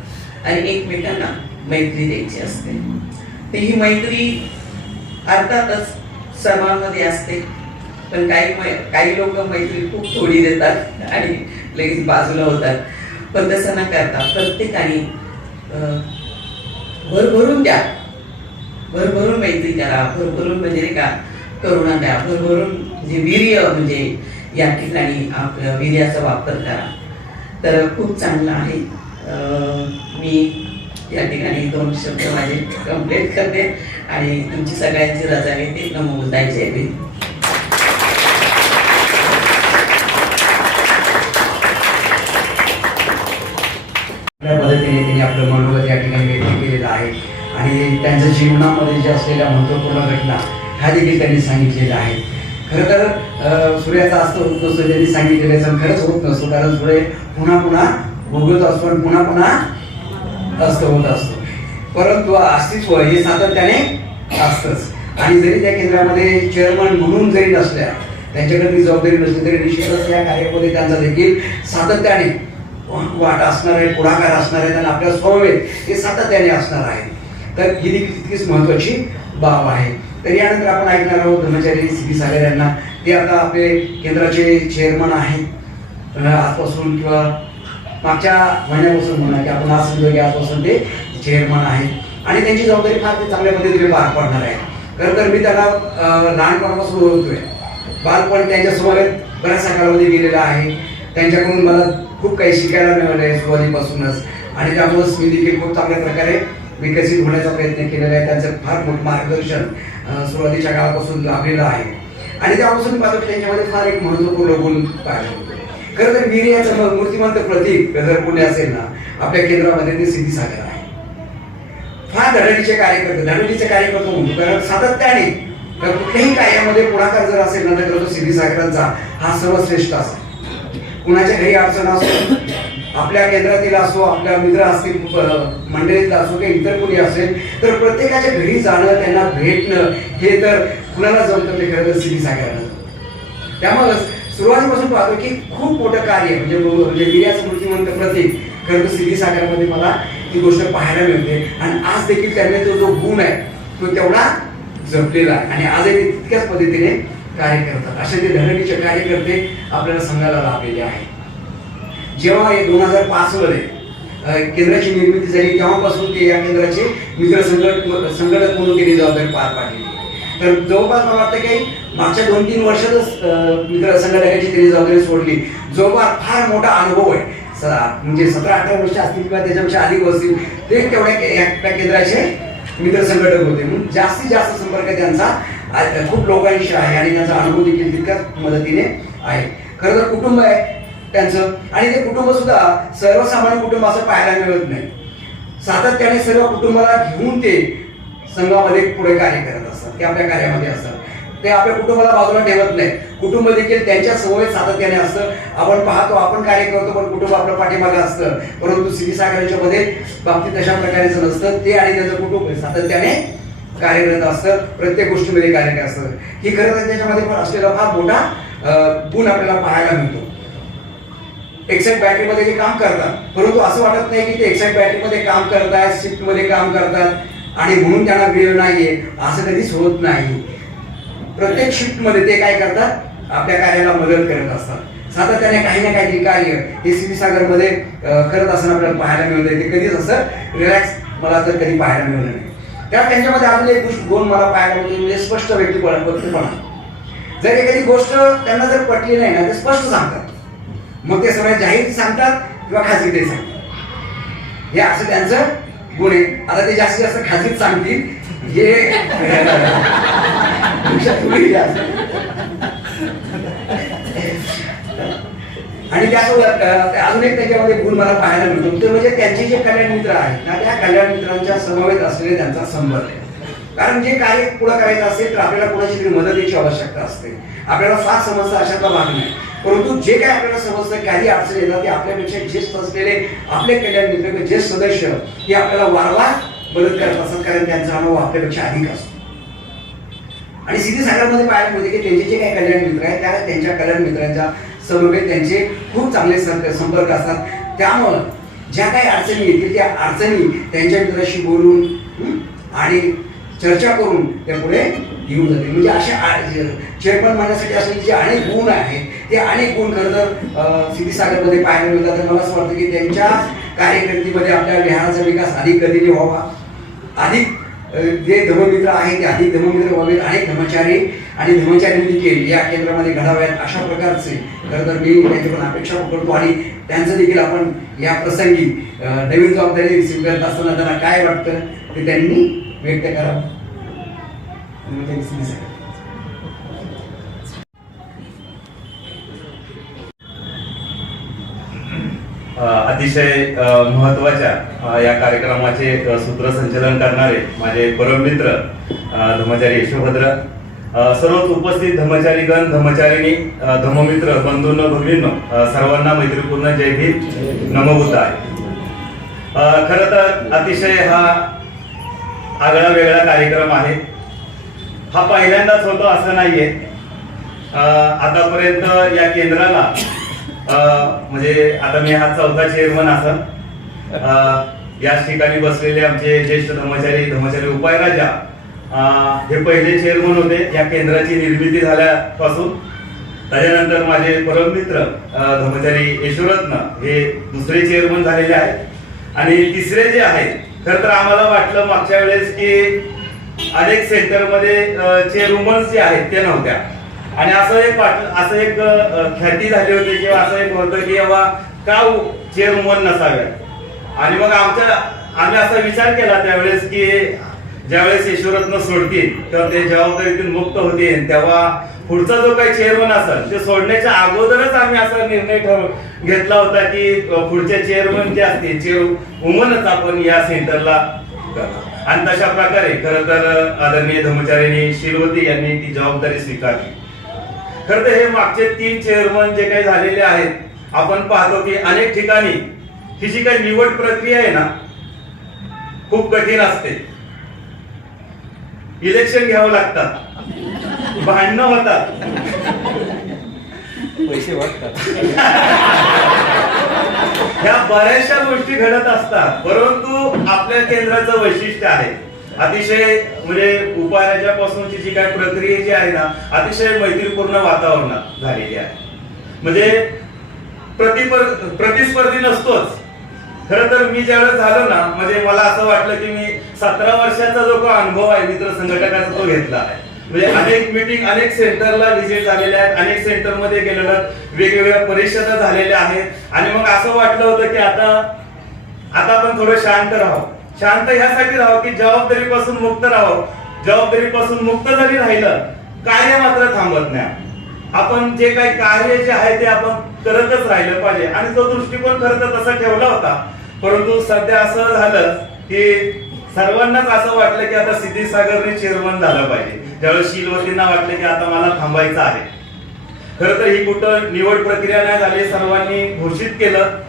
आणि एकमेकांना मैत्री द्यायची असते. तर ही मैत्री अर्थातच सर्वांमध्ये असते, पण काही लोक मैत्री खूप थोडी देतात आणि लगेच बाजूला होतात. पण तसं न करता प्रत्येकाने भरभरून द्या, भरभरून मैत्री करा, भरभरून म्हणजे नाही का करुणा द्या, भरभरून म्हणजे वीर्य म्हणजे या ठिकाणी आपल्या वीर्याचा वापर करा. तर खूप चांगलं आहे. मी या ठिकाणी 2 शब्द माझे कंप्लीट करते आणि तुमची सगळ्यांची रजा घेते. नमो बुद्धाय, जय भीम. त्या पद्धतीने त्यांनी आपलं मनोगत या ठिकाणी व्यक्त केलेलं आहे आणि त्यांच्या जीवनामध्ये जे असलेल्या महत्त्वपूर्ण घटना ह्या देखील त्यांनी सांगितलेल्या आहेत. खरं तर सूर्याचा अस्त होत नसतो त्यांनी सांगितलेलं आहे, खरंच होत नसतो, कारण सूर्य पुन्हा पुन्हा उगवत असतो आणि पुन्हा पुन्हा अस्त होत असतो. परंतु अस्तित्व हे सातत्याने असतंच. आणि जरी त्या केंद्रामध्ये चेअरमन म्हणून जरी नसल्या, त्यांच्याकडे जबाबदारी नसली तरी निश्चितच या कार्यामध्ये त्यांचा देखील सातत्याने वाट असणार आहे, पुढाकार असणार आहे आणि आपल्या स्वभावेत हे सातत्याने असणार आहे. तर ही देखील तितकीच महत्त्वाची बाब आहे. तर यानंतर आपण ऐकणार आहोत ब्रह्मचारी सिद्धीसागर यांना. ते आता आपले केंद्राचे चेअरमन आहेत आजपासून किंवा मागच्या महिन्यापासून म्हणा की आपण आज समजू की आजपासून ते चेअरमन आहेत आणि त्यांची जबाबदारी फार ते चांगल्या पद्धतीने पार पाडणार आहे. खरं तर मी त्यांना लहानपणापासून ओळखतोय. बालपण त्यांच्यासमोर बऱ्याचशा काळामध्ये गेलेला आहे. त्यांच्याकडून मला खूप काही शिकायला मिळालं आहे सुरुवातीपासूनच आणि त्यामुळेच मी देखील खूप चांगल्या प्रकारे विकसित होण्याचा प्रयत्न केलेला आहे. त्यांचं फार मोठं मार्गदर्शन सुरुवातीच्या काळापासून लाभलेलं आहे आणि त्यापासून पाहतो की त्यांच्यामध्ये फार एक महत्त्वपूर्ण गुण पाहिलं होतं. खरं तर वीर्याचं मूर्तिमंत प्रतीक जर कोणी असेल ना आपल्या केंद्रामध्ये ते सिद्धीसागर आहे. फार धडणीचे कार्यकर्ते म्हणतो, कारण सातत्याने कुठल्याही कार्यामध्ये पुढाकार जर असेल ना तर तो सिद्धीसागरांचा हा सर्वश्रेष्ठ असेल. कुणाच्या घरी अडचण असो, आपल्या केंद्रातील असो, आपल्या मित्र असतील, मंडळीत असो किंवा इतर कोणी असेल, तर प्रत्येकाच्या घरी जाणं, त्यांना भेटणं हे तर कुणाला जमतं ते खरं तर सिद्धीसागरानं. त्यामुळे सुरुवातीपासून पाहतो की खूप मोठं कार्य म्हणजे वीर्याचं मूर्तिमंत प्रतीक खरं तर सिद्धीसागरामध्ये मला ही गोष्ट पाहायला मिळते आणि आज देखील त्यांनी तो जो गुण आहे तो तेवढा जपलेला आहे आणि आजही ते तितक्याच पद्धतीने कार्य करतात. असे ते धडणीचे कार्यकर्ते आपल्याला संघाला लाभलेले आहेत. जेव्हा हे 2005 मध्ये केंद्राची निर्मिती झाली तेव्हापासून ते या केंद्राचे मित्र संघटक म्हणून त्यांनी जबाबदारी पार पाडली तर जवळपास मला वाटतं की मागच्या 2-3 वर्षातच मित्र संघटकाची त्यांनी जबाबदारी सोडली. जवळपास फार मोठा अनुभव आहे. म्हणजे 17-18 वर्ष असतील किंवा त्याच्यापेक्षा अधिक असतील ते तेवढ्या केंद्राचे मित्र संघटक होते. म्हणून जास्तीत जास्त संपर्क त्यांचा खूप लोकांशी आहे आणि त्यांचा अनुभव देखील तितक्याच मदतीने आहे. खरं तर कुटुंब आहे त्यांचं आणि ते कुटुंब सुद्धा सर्वसामान्य कुटुंब असं पाहायला मिळत नाही. सातत्याने सर्व कुटुंबाला घेऊन ते संघामध्ये पुढे कार्य करत असतात. ते आपल्या कार्यामध्ये असतात. ते आपल्या कुटुंबाला बाजूला ठेवत नाही. कुटुंब देखील त्यांच्या सवय सातत्याने असतं. आपण पाहतो, आपण कार्य करतो पण कुटुंब आपल्या पाठीमागं असतं. परंतु क्षीरसागराच्या मध्ये बाबतीत अशा प्रकारचं नसतं. ते आणि त्याचं कुटुंब सातत्याने कार्य करत असतं. प्रत्येक गोष्टीमध्ये कार्य करत असतं. ही खरं तर त्याच्यामध्ये पण असलेला फार मोठा गुण आपल्याला पाहायला मिळतो. एक्साइट बॅटरीमध्ये जे काम करतात, परंतु असं वाटत नाही की ते एक्साइट बॅटरीमध्ये काम करतात, शिफ्टमध्ये काम करतात आणि म्हणून त्यांना वेळ नाहीये, असं कधीच होत नाही. प्रत्येक शिफ्टमध्ये ते काय करतात, आपल्या कार्याला मदत करत असतात. सातत्याने काही ना काहीतरी कार्य हे क्षीरसागरमध्ये करत असताना आपल्याला पाहायला मिळतं. ते कधीच असं रिलॅक्स मला तर कधी पाहायला मिळालं नाही. त्यात त्यांच्यामध्ये अजून एक गुण मला पाहायला मिळतो, म्हणजे स्पष्ट व्यक्तिपणा. जर एखादी गोष्ट त्यांना जर पटली नाही ना, ते स्पष्ट सांगतात. मग ते सगळ्या जाहीर सांगतात किंवा खाजगीत सांगतात. हे असं त्यांचं गुण आहे. आता ते जास्तीत जास्त खाजगीत सांगतील हे आणि त्यासोबत अजून एक त्याच्यामध्ये गुण मला पाहायला मिळतो, ते म्हणजे त्यांचे जे कल्याण मित्र आहेत ना, त्या कल्याण मित्रांच्या समवेत असलेले त्यांचा संबंध आहे. कारण जे कार्य पुढे करायचं असेल तर आपल्याला कोणाची तरी मदतीची आवश्यकता असते. आपल्याला साथ समजतं अशातला भाग नाही. परंतु जे काय आपल्याला समजतं काही अडचण येतात ते आपल्यापेक्षा ज्येष्ठ असलेले आपले कल्याण मित्र ज्येष्ठ सदस्य हे आपल्याला वारंवार मदत करत असतात. कारण त्यांचा अनुभव आपल्यापेक्षा अधिक असतो. आणि क्षीरसागरमध्ये पाहायला मिळते की त्यांचे जे काही कल्याण मित्र आहेत त्यांच्या कल्याण मित्रांच्या समवेत त्यांचे खूप चांगले संपर्क असतात. त्यामुळं ज्या काही अडचणी येतील त्या अडचणी त्यांच्या मित्राशी बोलून आणि चर्चा करून त्या पुढे घेऊन जाते. म्हणजे अशा चेअरमन मानण्यासाठी असलेले जे अनेक गुण आहेत ते अनेक गुण खरं तर क्षीरसागरमध्ये पाहायला मिळतात. तर मला असं वाटतं की त्यांच्या कार्यकिर्दीमध्ये आपल्या विहाराचा विकास अधिक गतीने व्हावा, अधिक जे धर्ममित्र आहेत ते अधिक धर्ममित्र व्हावेत, अनेक धर्मचारी आणि धर्मचारी देखील या केंद्रामध्ये घडाव्यात अशा प्रकारचे खरं तर मी त्यांच्याकडून अपेक्षा करतो. आणि त्यांचं देखील आपण या प्रसंगी नवीन जबाबदारी स्वीकारत असताना त्यांना काय वाटतं ते त्यांनी व्यक्त करावं. अतिशय महत्त्वाच्या या कार्यक्रमाचे सूत्रसंचालन करणारे माझे परममित्र धर्मचारी यशोभद्र, सर्वच उपस्थित धर्मचारीगण, धर्मचारिणी, धर्ममित्र, बंधूंनो, भगिनींनो, सर्वांना मैत्रीपूर्ण जय भीम, नमो बुद्धाय. खरं तर अतिशय हा आगळा वेगळा कार्यक्रम आहे. हा पहिल्यांदाच होतो असं नाहीये. आतापर्यंत या केंद्राला म्हणजे आता मी हा 4था चेअरमन असं याच ठिकाणी बसलेले आमचे ज्येष्ठ धर्मचारी उपायराजा हे पहिले चेअरमन होते या केंद्राची निर्मिती झाल्यापासून. त्याच्यानंतर माझे परममित्र धर्मचारी यशोरत्न हे दुसरे चेअरमन झालेले आहेत. आणि तिसरे जे आहेत, खरं तर आम्हाला वाटलं मागच्या वेळेस की अनेक सेंटरमध्ये चेअरवुमन्स जे आहेत ते नव्हत्या. आणि असं एक ख्याती झाली होती किंवा असं एक होतं की बाबा का चेअरवुमन नसाव्यात. आणि मग आम्ही असा विचार केला त्यावेळेस की ज्यावेळेस यशोरत्न सोडतील तर ते जबाबदारीतून मुक्त होतील, तेव्हा पुढचा जो काही चेअरमन असेल ते सोडण्याच्या अगोदरच आम्ही असा निर्णय घेतला होता की पुढचे चेअरमन जे असतील चेअरवुमनच आपण या सेंटरला. आणि तशा प्रकारे खरं तर आदरणीय धर्मचारिणी शिलवती यांनी ती जबाबदारी स्वीकारली. खरं तर हे मागचे 3 चेअरमन जे काही झालेले आहेत, आपण पाहतो की अनेक ठिकाणी ही जी काही निवड प्रक्रिया आहे ना खूप कठीण असते. इलेक्शन घ्यावं लागतात, भांडणं होतात, पैसे वाटतात, ह्या बऱ्याचशा गोष्टी घडत असतात. परंतु आपल्या केंद्राचं वैशिष्ट्य आहे अतिशय म्हणजे उपायापासूनची जी काही प्रक्रिया जी आहे ना अतिशय मैत्रीपूर्ण वातावरणात झालेली आहे. म्हणजे प्रतिस्पर्धी नसतोच. खरं तर मी ज्यावेळेस झालो ना म्हणजे मला असं वाटलं की मी 17 वर्षाचा जो काही अनुभव आहे मित्र संघटकाचा तो घेतला आहे. म्हणजे अनेक मीटिंग अनेक सेंटरला व्हिजिट झालेल्या आहेत, अनेक सेंटरमध्ये गेलेलो आहोत, वेगवेगळ्या परिषदा झालेल्या आहेत आणि मग असं वाटलं होतं की आता आपण थोडं शांत राहावं. शांत ह्यासाठी राहावं की जबाबदारीपासून मुक्त राहावं. जबाबदारीपासून मुक्त जरी राहिलं, कार्य मात्र थांबत नाही. आपण जे काही कार्य जे आहे ते आपण करतच राहिलं पाहिजे आणि तो दृष्टिकोन खरं तर तसा ठेवला होता. परंतु सध्या असं झालं की सर्वांनाच असं वाटलं की आता सिद्धीसागरने चेअरमन झालं पाहिजे. त्यावेळेस शीलवतींना वाटलं की आता मला थांबायचं आहे. खरं तर ही कुठं निवड प्रक्रिया नाही झाली, सर्वांनी घोषित केलं.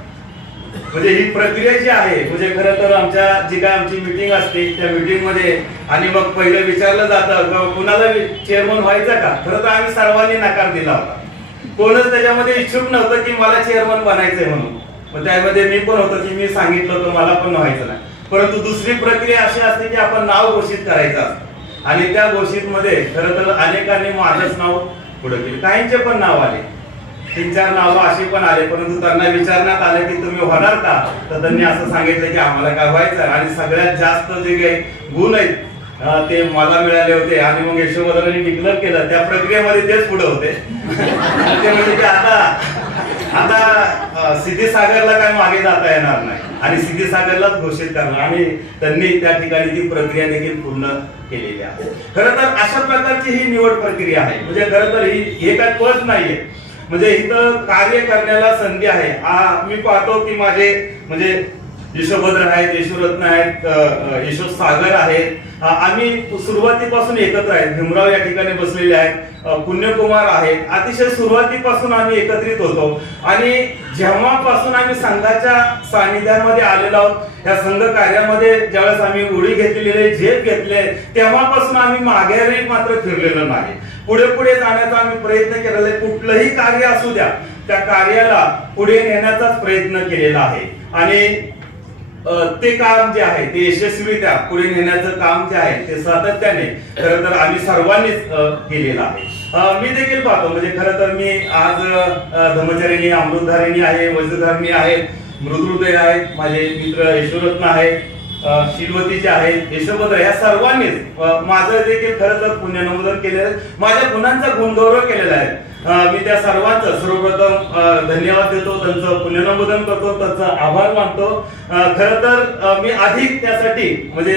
म्हणजे ही प्रक्रिया जी आहे म्हणजे खरं तर आमच्या जी काय आमची मीटिंग असते त्या मीटिंग मध्ये आणि मग पहिलं विचारलं जातं कुणाला चेअरमन व्हायचं का. खरं तर आम्ही सर्वांनी नकार दिला होता. कोणच त्याच्यामध्ये इच्छुक नव्हतं की मला चेअरमन बनायचंय म्हणून. मग त्यामध्ये मी पण होतो की मी सांगितलं होतं मला पण व्हायचं नाही. परंतु दुसरी प्रक्रिया अशी असते की आपण नाव घोषित करायचं असतं आणि त्या घोषित मध्ये खरं तर अनेकांनी माझंच नाव पुढे केलं. काहींचे पण नाव आले, 3-4 नावं अशी पण आले. परंतु त्यांना विचारण्यात आलं की तुम्ही होणार का, तर त्यांनी असं सांगितलं की आम्हाला काय व्हायचं. आणि सगळ्यात जास्त जे काही गुण आहेत ते मला मिळाले होते आणि मग यशोमधरांनी डिक्लेअर केलं. त्या प्रक्रियेमध्ये तेच पुढे होते. ते म्हणजे की आता सिद्धीसागरला काय मागे जाता येणार नाही आणि सिद्धीसागरलाच घोषित करणार आणि त्यांनी त्या ठिकाणी ती प्रक्रिया देखील पूर्ण केलेली आहे. खरं तर अशा प्रकारची ही निवड प्रक्रिया आहे. म्हणजे खरं तर हे काय पद नाहीये, म्हणजे इथं कार्य करण्याला संधी आहे. मी पाहतो की माझे म्हणजे यशोभद्र आहेत, यशोरत्न आहेत, यशोसागर आहेत. आम्ही सुरुवातीपासून एकत्र आहेत. भीमराव या ठिकाणी बसलेले आहेत, पुण्यकुमार आहेत. अतिशय सुरुवातीपासून आम्ही एकत्रित होतो आणि जेव्हापासून आम्ही संघाच्या सानिध्यामध्ये आलेलो आहोत, या संघ कार्यामध्ये ज्यावेळेस आम्ही उडी घेतलेले झेप घेतले तेव्हापासून आम्ही माघारी मात्र फिरलेलो नाही. पुढे पुढे जाण्याचा आम्ही प्रयत्न केलेला आहे. कुठलंही कार्य असू द्या त्या कार्याला पुढे नेण्याचाच प्रयत्न केलेला आहे आणि ते काम जे आहे ते यशस्वीरित्या पुढे नेण्याचं काम जे आहे ते सातत्याने खरं तर आम्ही सर्वांनीच केलेलं आहे. मी देखील पाहतो म्हणजे खरं तर मी आज धर्मचारिणी, अमृतधारिणी आहे, वज्रधारिणी आहेत, मृदुहृदय आहेत, माझे मित्र यशोरत्न आहेत, शीलवतीचे आहेत, यशोभद्र, या सर्वांनीच माझं देखील खरं तर पुण्यनमोदन केलेलं आहे. माझ्या गुणांचा गुणगौरव केलेला आहे. मी त्या सर्वांचं सर्वप्रथम धन्यवाद देतो, त्यांचं पुण्यनमोदन करतो, त्यांचा आभार मानतो. खरं तर मी अधिक त्यासाठी म्हणजे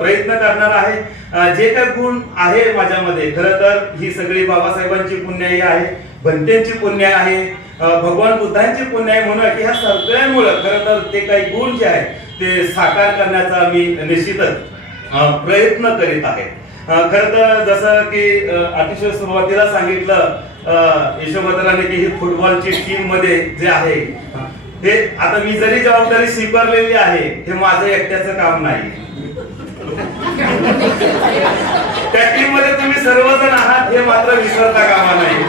प्रयत्न करणार आहे. जे काही गुण आहे माझ्यामध्ये खरं तर ही सगळी बाबासाहेबांची पुण्याई आहे, भंतेंची पुण्य आहे, भगवान बुद्धांची पुण्य आहे. म्हणून की ह्या सगळ्यामुळे खरं तर ते काही गुण जे आहे ते साकार करण्याचा मी निश्चितच प्रयत्न करीत आहे. खरं तर जसं की अतिशय सुरुवातीला सांगितलं यशोभद्राने की ही फुटबॉलची टीम मध्ये जे आहे हे आता मी जरी जबाबदारी स्वीकारलेली आहे हे माझं एकट्याचं काम नाही. त्या टीम मध्ये तुम्ही सर्वजण आहात हे मात्र विसरता कामा नाही.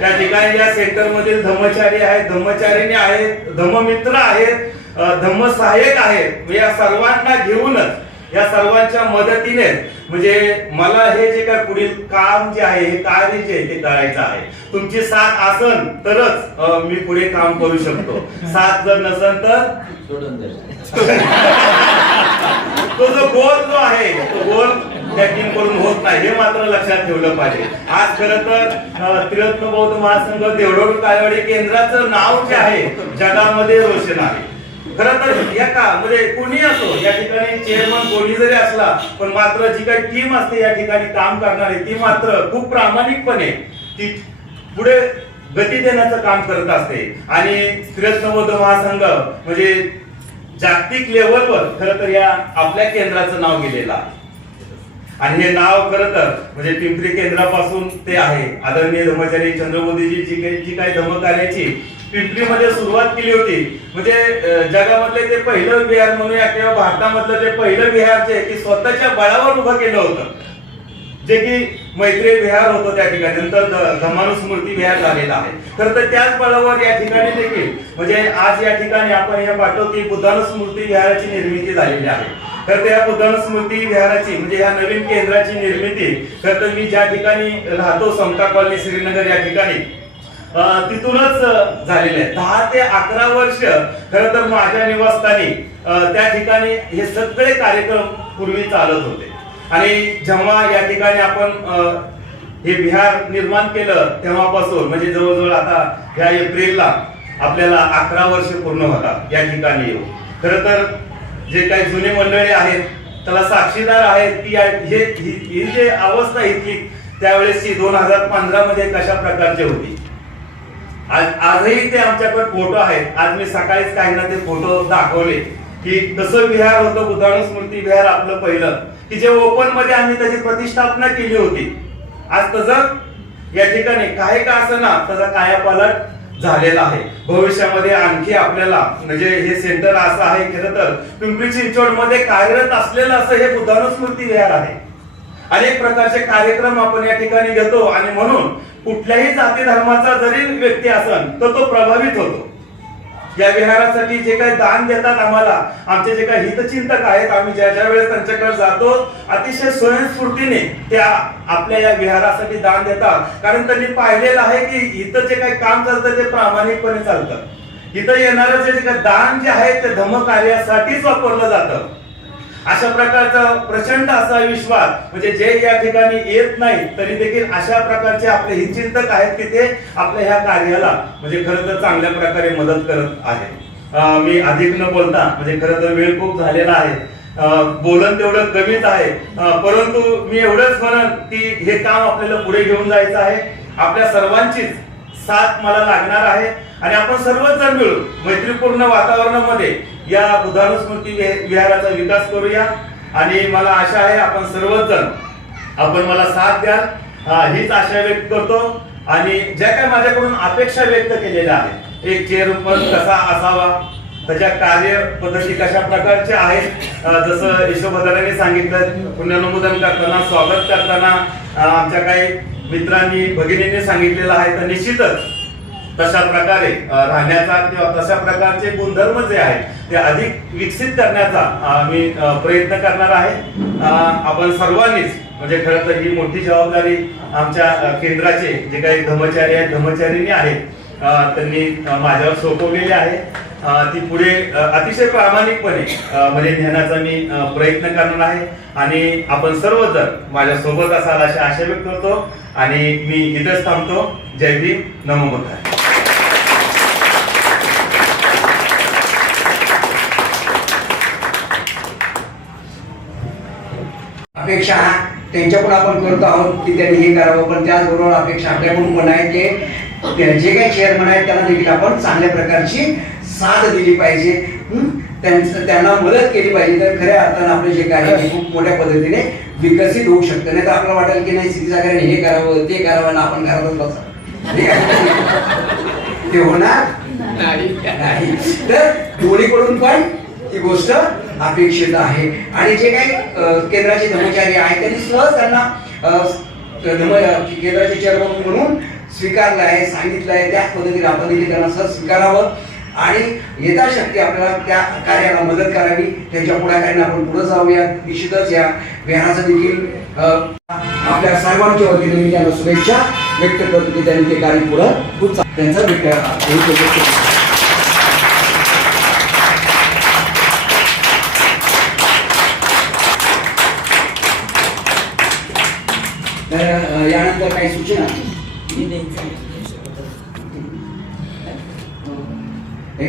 त्या ठिकाणी या सेक्टर मधील धम्मचारी आहेत, धम्मचारिणी आहेत, धम्ममित्र आहेत, धम्मसहाय्यक आहेत. या सर्वांना घेऊनच या सर्वांच्या मदतीने म्हणजे मला हे जे काय पुढील काम जे आहे हे कार्य जे आहे ते करायचं आहे. तुमची साथ असन तरच मी पुढे काम करू शकतो. साथ जर नसन तर तो जो गोल जो आहे तो गोल त्या टीम करून होत नाही हे मात्र लक्षात ठेवलं पाहिजे. आज खरं तर त्रिरत्न बौद्ध महासंघ देवडोड काळेवाडी केंद्राचं नाव जे आहे जगामध्ये रोशन आहे. खरं तर या का म्हणजे कोणी असो या ठिकाणी चेअरमन कोणी जरी असला पण मात्र जी काही टीम असते या ठिकाणी काम करणारी ती मात्र खूप प्रामाणिकपणे ती पुढे गती देण्याचं काम करत असते. आणि त्रिरत्न बौद्ध महासंघ म्हणजे जागतिक लेवलवर खरं तर या आपल्या केंद्राचं नाव गेलेलं आहे. आणि हे नाव खरं तर म्हणजे पिंपरी केंद्रापासून ते आहे. आदरणीय धर्मचारी चंद्रमोदीजी जी काही धर्मकार्याची पिंपरीमध्ये सुरुवात केली होती म्हणजे जगामधले ते पहिलं विहार म्हणूया किंवा भारतामधलं ते पहिलं विहार जे की स्वतःच्या बळावर उभं केलं होतं जे की मैत्री विहार होतं त्या ठिकाणी. नंतर धम्मानुस्मृती विहार झालेला आहे. खरं तर त्याच बळावर या ठिकाणी देखील म्हणजे आज या ठिकाणी आपण हे पाहतो की बुद्धानुस्मृती विहाराची निर्मिती झालेली आहे. खरं तर या बुद्धानुस्मृती विहाराची म्हणजे या नवीन केंद्राची निर्मिती खरं तर मी ज्या ठिकाणी राहतो समता कॉलनी श्रीनगर या ठिकाणी तिथूनच झालेले आहे. 10 ते 11 वर्ष खरं तर माझ्या निवासस्थानी त्या ठिकाणी हे सगळे कार्यक्रम पूर्वी चालत होते. आणि जेव्हा या ठिकाणी आपण हे विहार निर्माण केलं तेव्हापासून म्हणजे जवळजवळ आता या एप्रिलला आपल्याला 11 वर्ष पूर्ण होतात या ठिकाणी येऊन. खरं तर जे काही जुने मंडळी आहेत त्याला साक्षीदार आहेत की ही जे अवस्था इथली त्यावेळेसची 2015 मध्ये कशा प्रकारची होती. आजही ते आमच्याकडे फोटो आहेत. आज मी सकाळीच काही ना ते फोटो दाखवले की कसं विहार होतं, बुधाणू स्मृती विहार आपलं पहिलं की जे ओपन मध्ये आम्ही त्याची प्रतिष्ठापना केली होती. आज तसं या ठिकाणी काही का असं ना त्याचा कायापालट झालेला आहे. भविष्यामध्ये आणखी आपल्याला म्हणजे हे सेंटर असं आहे खरं तर पिंपरी चिंचवड मध्ये कार्यरत असलेलं असं हे बुधाणू स्मृती विहार आहे. अनेक प्रकारचे कार्यक्रम आपण या ठिकाणी घेतो आणि म्हणून कुठल्याही जाती धर्माचा जरी व्यक्ती असेल तर तो प्रभावित होतो. या विहारासाठी जे काही दान देतात आम्हाला आमचे जे काही हितचिंतक आहेत, आम्ही ज्या ज्या वेळेस त्यांच्याकडे जातो अतिशय स्वयंस्फूर्तीने त्या आपल्या या विहारासाठी दान देतात. कारण त्यांनी पाहिलेलं आहे की इथं जे काही काम चालतं ते प्रामाणिकपणे चालतं. इथं येणारं जे काही दान जे आहे ते धर्मकार्यासाठीच वापरलं जातं. अशा प्रकारचा प्रचंड असा विश्वास म्हणजे जे या ठिकाणी येत नाही तरी देखील अशा प्रकारचे आपले हितचिंतक आहेत की ते आपल्या ह्या कार्याला म्हणजे खरं तर चांगल्या प्रकारे मदत करत आहेत. मी अधिक न बोलता म्हणजे खरं तर वेळ खूप झालेला आहे, बोलन तेवढं कमीच आहे, परंतु मी एवढंच म्हणन की हे काम आपल्याला पुढे घेऊन जायचं आहे. आपल्या सर्वांचीच साथ मला लागणार आहे आणि आपण सर्वच जण मिळून मैत्रीपूर्ण वातावरणामध्ये या बुधाणू स्मृती विहाराचा विकास करूया. आणि मला आशा आहे आपण सर्वच जण आपण मला साथ द्याल हीच आशा व्यक्त करतो. आणि ज्या काय माझ्याकडून अपेक्षा व्यक्त केलेल्या आहेत, एक चेअरमन कसा असावा, त्याच्या कार्य पद्धती कशा प्रकारच्या आहेत, जसं यशोभद्रांनी सांगितलं पुण्यनमोदन करताना स्वागत करताना आमच्या काही मित्रांनी भगिनींनी सांगितलेलं आहे, तर निश्चितच तशा प्रकारे राहण्याचा किंवा तशा प्रकारचे गुणधर्म जे आहेत ते अधिक विकसित करण्याचा मी प्रयत्न करणार आहे. आपण सर्वांनीच म्हणजे खरं तर ही मोठी जबाबदारी आमच्या केंद्राचे जे काही धर्मचारी आहेत धर्मचारिणी आहेत त्यांनी माझ्यावर सोपवलेली आहे. ती पुढे अतिशय प्रामाणिकपणे म्हणजे नेण्याचा मी प्रयत्न करणार आहे आणि आपण सर्वजण माझ्या सोबत असाल अशी आशा व्यक्त करतो आणि मी इथेच थांबतो. जय भीम, नमो बुद्धाय. अपेक्षा त्यांच्याकडून आपण करतो आहोत की त्यांनी हे करावं, पण त्याचबरोबर अपेक्षा आपल्याकडून पण आहे की जे काही चेअरमन आहेत त्यांना देखील आपण चांगल्या प्रकारची साथ दिली पाहिजे, त्यांना मदत केली पाहिजे. तर खऱ्या अर्थानं आपले जे कार्य आहे खूप मोठ्या पद्धतीने विकसित होऊ शकतं. नाही तर आपल्याला वाटेल की नाही सिद्धीसागराने हे करावं ते करावं ना आपण घरातच बसा, ते होणार नाही. तर दोन्हीकडून पण ही गोष्ट अपेक्षित आहे. आणि जे काही केंद्राचे कर्मचारी आहेत त्यांनी सहज त्यांना केंद्राचे चेअरमन म्हणून स्वीकारलं आहे, सांगितलं आहे. त्याच पद्धतीने आपण देखील त्यांना सहज स्वीकारावं आणि यथाशक्ती आपल्याला त्या कार्याला मदत करावी. त्यांच्या पुढाकाराने आपण पुढे जाऊया. निश्चितच या विहाराचं देखील आपल्या सर्वांच्या वतीने मी त्यांना शुभेच्छा व्यक्त करतो की त्यांनी ते कार्य पुढे खूप त्यांचा तर यानंतर काही सूचना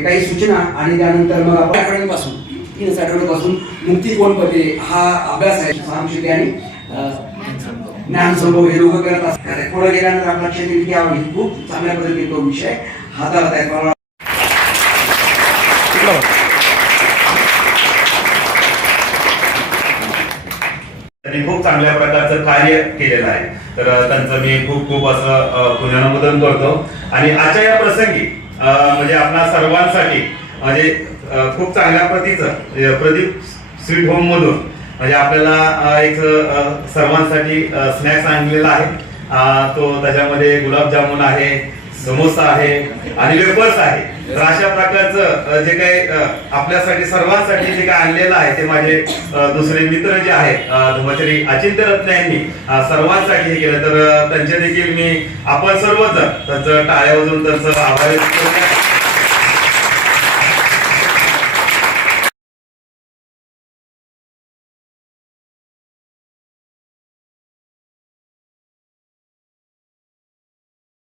काही सूचना आणि त्यानंतर मग आपण आठवड्यांपासून 3 आठवड्यांपासून मुक्ती कोण पदे हा अभ्यास आहे. सामशिती आणि ज्ञान संभव हे दोघं करत असतात. पुढे गेल्यानंतर आपला क्षेत्र खूप चांगल्या पद्धतीने तो विषय हाताळत आहे. त्यांनी खूप चांगल्या प्रकारचं कार्य केलेलं आहे, तर त्यांचं मी खूप खूप असं पुनरावलोकन करतो. आणि आजच्या या प्रसंगी म्हणजे आपल्या सर्वांसाठी म्हणजे खूप चांगल्या प्रतीचं प्रदीप स्वीट होम मधून म्हणजे आपल्याला एक सर्वांसाठी स्नॅक्स आणलेला आहे. तो त्याच्यामध्ये गुलाबजामुन आहे, समोसा आहे आणि वेफर्स आहे. तर अशा प्रकारचं जे काही आपल्यासाठी सर्वांसाठी जे काही आणलेलं आहे ते माझे दुसरे मित्र जे आहेत धर्मचारी अचिंत्य रत्न यांनी सर्वांसाठी हे केलं. तर त्यांचे देखील मी आपण सर्वजण त्यांचं टाळ्या वाजवून त्यांचं आभार व्यक्त करूया.